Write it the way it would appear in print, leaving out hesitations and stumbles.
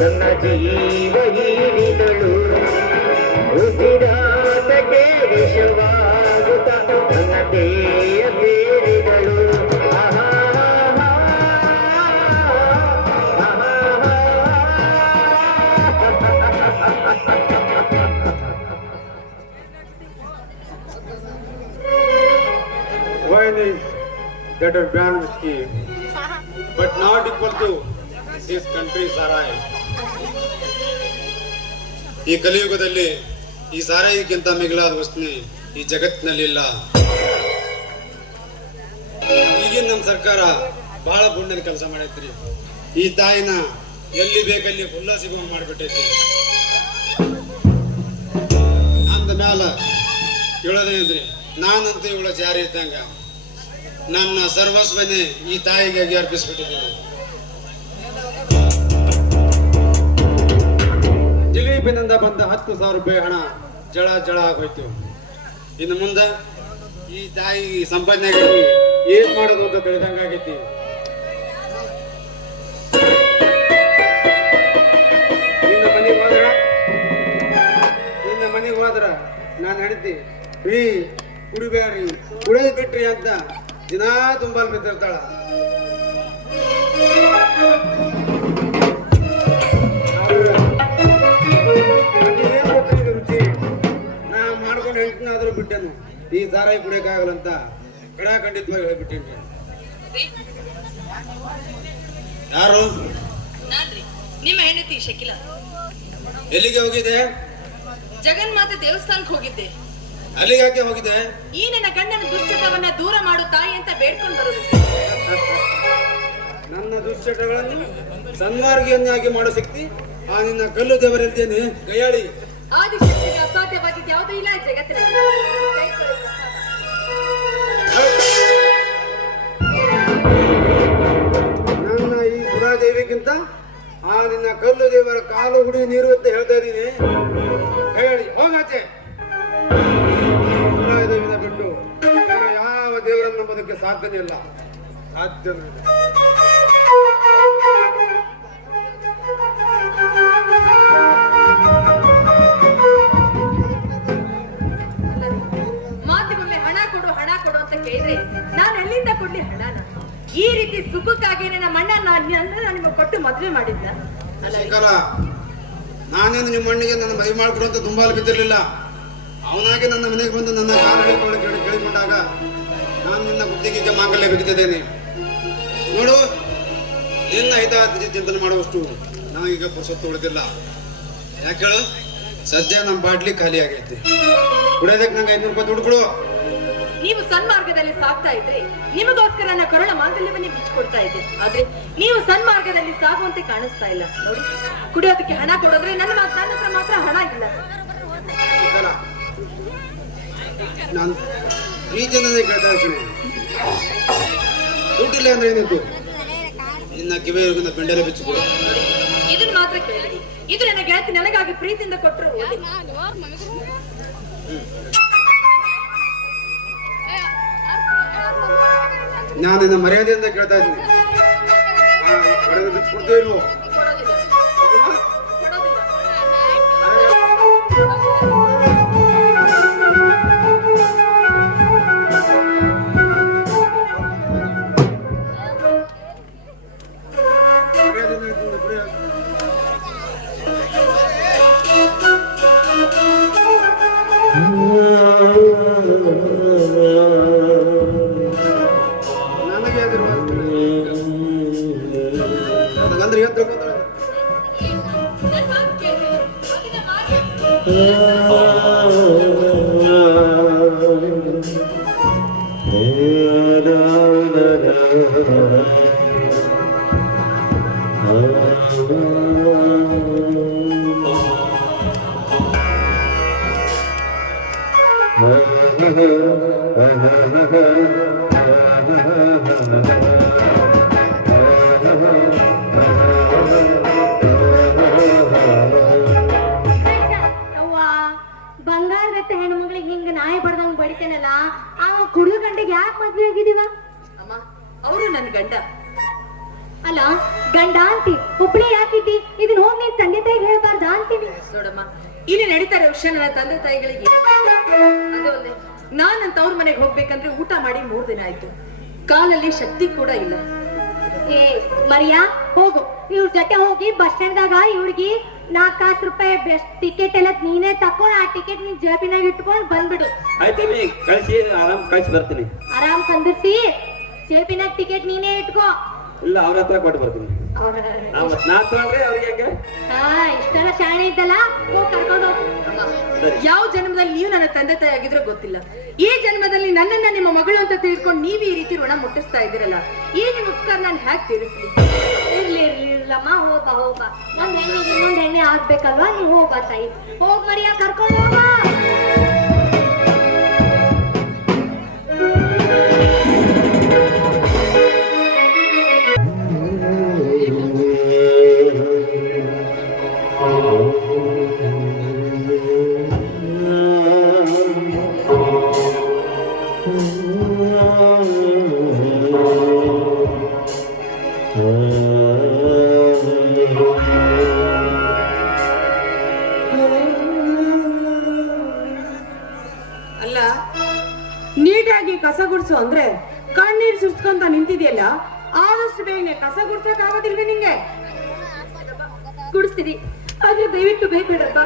ನನ್ನ ಜೀವ ಹೀರಿದಳು ಉಸಿರಾಟಕ್ಕೆ ವಿಷವಾಗುತ್ತ ನನ್ನ ದೇಹ ಸೇರಿದಳು Wine is that of brand whiskey, but not equal to this country's sarai. ಈ ಕಲಿಯುಗದಲ್ಲಿ ಈ ಸಾರಾಯಿಗಿಂತ ಮಿಗಿಲಾದ ವಸ್ತುನೆ ಈ ಜಗತ್ತಿನಲ್ಲಿಲ್ಲ. ಈಗಿನ ನಮ್ಮ ಸರ್ಕಾರ ಬಹಳ ಪುಣ್ಯದ ಕೆಲಸ ಮಾಡೈತ್ರಿ. ಈ ತಾಯಿನ ಎಲ್ಲಿ ಬೇಕಲ್ಲಿ ಹುಲ್ಲ ಸಿಗುವಂಗ ಮಾಡಿಬಿಟ್ಟೈತಿ. ಅಂದ ಮ್ಯಾಲ ಹೇಳೋದೇನ್ರಿ, ನಾನಂತೂ ಇವಳ ಜಾರಿ ಇದ್ದಂಗ ನನ್ನ ಸರ್ವಸ್ವನೇ ಈ ತಾಯಿಗಾಗಿ ಅರ್ಪಿಸ್ಬಿಟ್ಟಿದ್ದೀನಿ. ಜಿಲೇಬಿನಿಂದ ಬಂದ 10,000 ರೂಪಾಯಿ ಹಣ ಜಳ ಜಳ ಆಗೋಯ್ತು. ಇನ್ನು ಮುಂದೆ ಈ ತಾಯಿ ಸಂಪಾದನೆ ಏನ್ ಮಾಡೋದು ಅಂತ ತಿಳಿದಂಗಾಗೈತಿ. ನಿನ್ನ ಮನೆಗೆ ಹೋದ್ರ ನಾನು ಹೇಳಿದ್ದೆ ರೀ ಕುಡಿಬ್ಯಾರಿ ಕುಡಿಯೋದು ಬಿಟ್ರಿ ಅಂತ ದಿನಾ ತುಂಬಲ್ ಬಿದ್ದಿರ್ತಾಳ. ರುಚಿ ನಾ ಮಾಡ್ಕೊಂಡು ಹೇಳ್ತೀನಾದ್ರೂ ಬಿಟ್ಟೆನು ಈ ಸಾರಾಯಿ ಕುಡಿಯಕ್ಕಾಗಲ್ಲಂತ ಖಂಡಿತವಾಗಿ ಹೇಳ್ಬಿಟ್ಟೇನ್ರಿ. ಯಾರು? ನಿಮ್ಮ ಹೆಂಡತಿ ಶಕಿಲ. ಎಲ್ಲಿಗೆ ಹೋಗಿದೆ? ಜಗನ್ಮಾತೆ ದೇವಸ್ಥಾನಕ್ಕೆ ಹೋಗಿದ್ದೆ. ಅಲ್ಲಿಗೆ ಯಾಕೆ ಹೋಗಿದೆ? ಈ ನನ್ನ ಗಂಡನ ದುಶ್ಚಟವನ್ನ ದೂರ ಮಾಡು ತಾಯಿ ಅಂತ ಬೇಡ್ಕೊಂಡು ಬರುವುದು. ನನ್ನ ದುಶ್ಚಟಗಳನ್ನು ಸನ್ಮಾರ್ಗಿಯನ್ನಾಗಿ ಮಾಡೋ ಶಕ್ತಿ ಆ ನಿನ್ನ ಕಲ್ಲು ದೇವರಿದ್ದೇನೆ ಗಯಾಳಿ. ಆದಿಶಕ್ತಿಗೆ ಅಸಾಧ್ಯವಾಗಿದ್ದು ಯಾವುದೂ ಇಲ್ಲ ಜಗತ್ತಿನಲ್ಲಿ. ನನ್ನ ಈ ಸುರಾದೇವಿಗಿಂತ ಆ ನಿನ್ನ ಕಲ್ಲು ದೇವರ ಕಾಲು ಹುಡಿ ನೀರು ಅಂತ ಹೇಳ್ತಾ ಇದ್ದೀನಿ. ಹೇಳಿ ಹೋಗಾಚೆ. ಸುರಾದೇವಿನ ಬಿಟ್ಟು ಯಾವ ದೇವರನ್ನು ನಂಬೋದಕ್ಕೆ ಸಾಧ್ಯನೇ ಇಲ್ಲ. ಸಾಧ್ಯನೇ ಇಲ್ಲ. ಮಾತಿಗೊಮ್ಮೆ ಹಣ ಕೊಡು ಹಣ ಕೊಡು ಅಂತ ಕೇಳಿದ್ರೆ ನಾನು ಎಲ್ಲಿಂದ ಕೊಡ್ಲಿ ಹಣನ? ಈ ರೀತಿ ಸುಖಕ್ಕಾಗಿ ನನ್ನ ಮಣ್ಣ ನಿಮಗೆ ಕೊಟ್ಟು ಮದುವೆ ಮಾಡಿದ್ದ. ನಾನೇನು ನಿಮ್ಮ ಮಣ್ಣಿಗೆ ನನ್ನ ಮದುವೆ ಮಾಡಿಕೊಡು ಅಂತ ತುಂಬಾಲು ಬಿದ್ದಿರಲಿಲ್ಲ. ಅವನಾಗೆ ನನ್ನ ಮನೆಗೆ ಬಂದು ನನ್ನ ಕಾಲು ಕೇಳಿಕೊಂಡಾಗ ನಾನು ನಿನ್ನ ಬುದ್ಧಿಗೆ ಮಾಂಗಲ್ಯ ಬಿಗಿದ್ದೇನೆ. ನೋಡು, ನಿನ್ನ ಹಿತ ಚಿಂತನೆ ಮಾಡುವಷ್ಟು ನಾವೀಗ ಪುರುಸೊತ್ತು ಉಳಿದಿಲ್ಲ. ಯಾಕೆ ಹೇಳು? ಸದ್ಯ ನಮ್ಮ ಬಾಟ್ಲಿ ಖಾಲಿ ಆಗೈತಿ. ಕುಡಿಯೋದಕ್ಕೆ ನಂಗೆ 500 ರೂಪಾಯಿ ದುಡ್ಡು ಕೊಡು. ನೀವು ಸನ್ಮಾರ್ಗದಲ್ಲಿ ಸಾಗ್ತಾ ಇದ್ರೆ ನಿಮಗೋಸ್ಕರ ನನ್ನ ಕರುಳ ಮಾಂಗಲ್ಯವನ್ನೇ ಬಿಚ್ಚಿಕೊಡ್ತಾ ಇದ್ದೆ. ಆದ್ರೆ ನೀವು ಸನ್ಮಾರ್ಗದಲ್ಲಿ ಸಾಗುವಂತೆ ಕಾಣಿಸ್ತಾ ಇಲ್ಲ. ನೋಡಿ, ಕುಡಿಯೋದಕ್ಕೆ ಹಣ ಕೊಡೋದ್ರೆ ನನ್ನ ಹತ್ರ ಮಾತ್ರ ಹಣ ಇಲ್ಲ. ನಾನು ಪ್ರೀತಿಯನ್ನೇ ಕೇಳ್ತಾ ಇರ್ತೀನಿ. ದುಡ್ಡಿಲ್ಲ ಅಂದ್ರೆ ಏನಿತ್ತು? ನಿನ್ನ ಕಿವಿಯವ್ರಿಗಿಂತ ಬೆಂಡೆಲ್ಲ ಬಿಚ್ಚಿಕೊಡು. ಇದನ್ನ ಮಾತ್ರ ಕೇಳಿ. ಇದು ನನ್ನ ಗೆಳತಿ ನನಗಾಗಿ ಪ್ರೀತಿಯಿಂದ ಕೊಟ್ಟರು. ನಾನು ನಿನ್ನ ಮರ್ಯಾದೆಯಿಂದ ಕೇಳ್ತಾ ಇದ್ದೀನಿ. ಬಿಚ್ಚಿಕೊಡ್ತೇವೆ ಇಲ್ವೋ? ಬಂಗಾರಗತ್ತೆ ಹೆಣ್ಮಗಳಿಗೆ ಹಿಂಗ ನಾಯಿ ಬಡ್ದಂಗ್ ಬಡಿತೇನಲ್ಲ, ಆ ಕುಡಿಯೋ ಗಂಡಿಗೆ ಯಾಕೆ ಮದ್ವೆ ಆಗಿದೀವ? ಅಮ್ಮ, ಅವರು ನನ್ನ ಗಂಡ. ಅಲ್ಲ ಗಂಡ ಅಂತಿ ಒಬ್ಳೆ ಯಾಕಿದ್ದಿ ಇದನ್ನ ಹೋಗಿ ನಿನ್ ತಂದೆ ತಾಯಿಗೆ ಹೇಳ್ಬಾರ್ದ ಅಂತೀನಿ. ನೋಡಮ್ಮ, ಇಲ್ಲಿ ನಡೀತಾ ಇರೋ ವಿಷಯ ನನ್ನ ತಂದೆ ತಾಯಿಗಳಿಗೆ ಅದು ಅಲ್ಲದೆ ನಾನ್ ನನ್ನ ತವ್ರ ಮನೆಗೆ ಹೋಗ್ಬೇಕಂದ್ರೆ ಊಟ ಮಾಡಿ 3 ದಿನ ಆಯ್ತು. ಕಾಲಲ್ಲಿ ಶಕ್ತಿ ಕೂಡ ಇಲ್ಲ. ಏ ಮರಿಯಾ ಹೋಗು, ಇವ್ರ ಜೊತೆ ಹೋಗಿ ಬಸ್ ಸ್ಟ್ಯಾಂಡ್ದಾಗ ಇವ್ರಿಗೆ 4 ರೂಪಾಯಿ ಬೆಸ್ಟ್ ಟಿಕೆಟ್ ಎಲ್ಲ ನೀನೇ ತಕೊಂಡ್ ಆ ಟಿಕೆಟ್ ನಿನ್ ಜೇಬಿನಾಗ ಇಟ್ಕೊಂಡ್ ಬಂದ್ಬಿಡು. ಆಯ್ತು ಕಳಿಸಿ ಆರಾಮ್ ಕಳಿಸಿ ಬರ್ತೀನಿ. ಆರಾಮ್ ಕಂದಿರ್ಸಿ ಜೇಬಿನಾಗ ಟಿಕೆಟ್ ನೀನೇ ಇಟ್ಕೋ. ಇಲ್ಲ ಅವ್ರ ಹತ್ರ ಕೊಟ್ಟು ಬರ್ತೀನಿ. ನಾ ತಗೊಂಡ್ರೆ ಅವ್ರಿಗೆ ಹೆಂಗೆ? ಹಾ ಇಷ್ಟೆಲ್ಲ ಶಾಣೆ ಇದ್ದಲ್ಲ, ಹೋಗ್ ಕರ್ಕೊಂಡು ಹೋಗು. ಯಾವ ಜನ್ಮದಲ್ಲಿ ನೀವು ನನ್ನ ತಂದೆ ತಾಯಿ ಆಗಿದ್ರೆ ಗೊತ್ತಿಲ್ಲ, ಈ ಜನ್ಮದಲ್ಲಿ ನನ್ನನ್ನ ನಿಮ್ಮ ಮಗಳು ಅಂತ ತಿಳ್ಕೊಂಡು ನೀವು ಈ ರೀತಿ ಋಣ ಮುಟ್ಟಿಸ್ತಾ ಇದ್ದೀರಲ್ಲ, ಈ ನಿಮ್ಮ ಉಪಕಾರ ನಾನು ಹ್ಯಾಕ್ ತೀರಿಸ್ಲಿ? ಇರ್ಲಿರ್ಲಿಲ್ಲಮ್ಮ, ಹೋಗ ಒಂದ್ ಹೆಣ್ಣಿಗೆ ಇನ್ನೊಂದ್ ಹೆಣ್ಣೆ ಆಗ್ಬೇಕಲ್ವಾ, ನೀವ್ ಹೋಗ ತಾಯಿ, ಹೋಗ್ ಮರಿಯಾ ಕರ್ಕೊಂಡು ಹೋಗ. ಅಲ್ಲ, ನೀಟಾಗಿ ಕಸ ಗುಡ್ಸು ಅಂದ್ರೆ ಕಣ್ಣೀರ್ ಸುರ್ಸ್ಕೊಂತ ನಿಂತಿದೆಯಲ್ಲ, ಆದಷ್ಟು ಬೇಗನೆ ಕಸ ಗುಡ್ಸಕ್ ಆಗೋದಿಲ್ವೇ ನಿಂಗೆ? ಗುಡಿಸ್ತೀನಿ, ಆದ್ರೆ ದಯವಿಟ್ಟು ಬೇಕಬೇಡಪ್ಪ.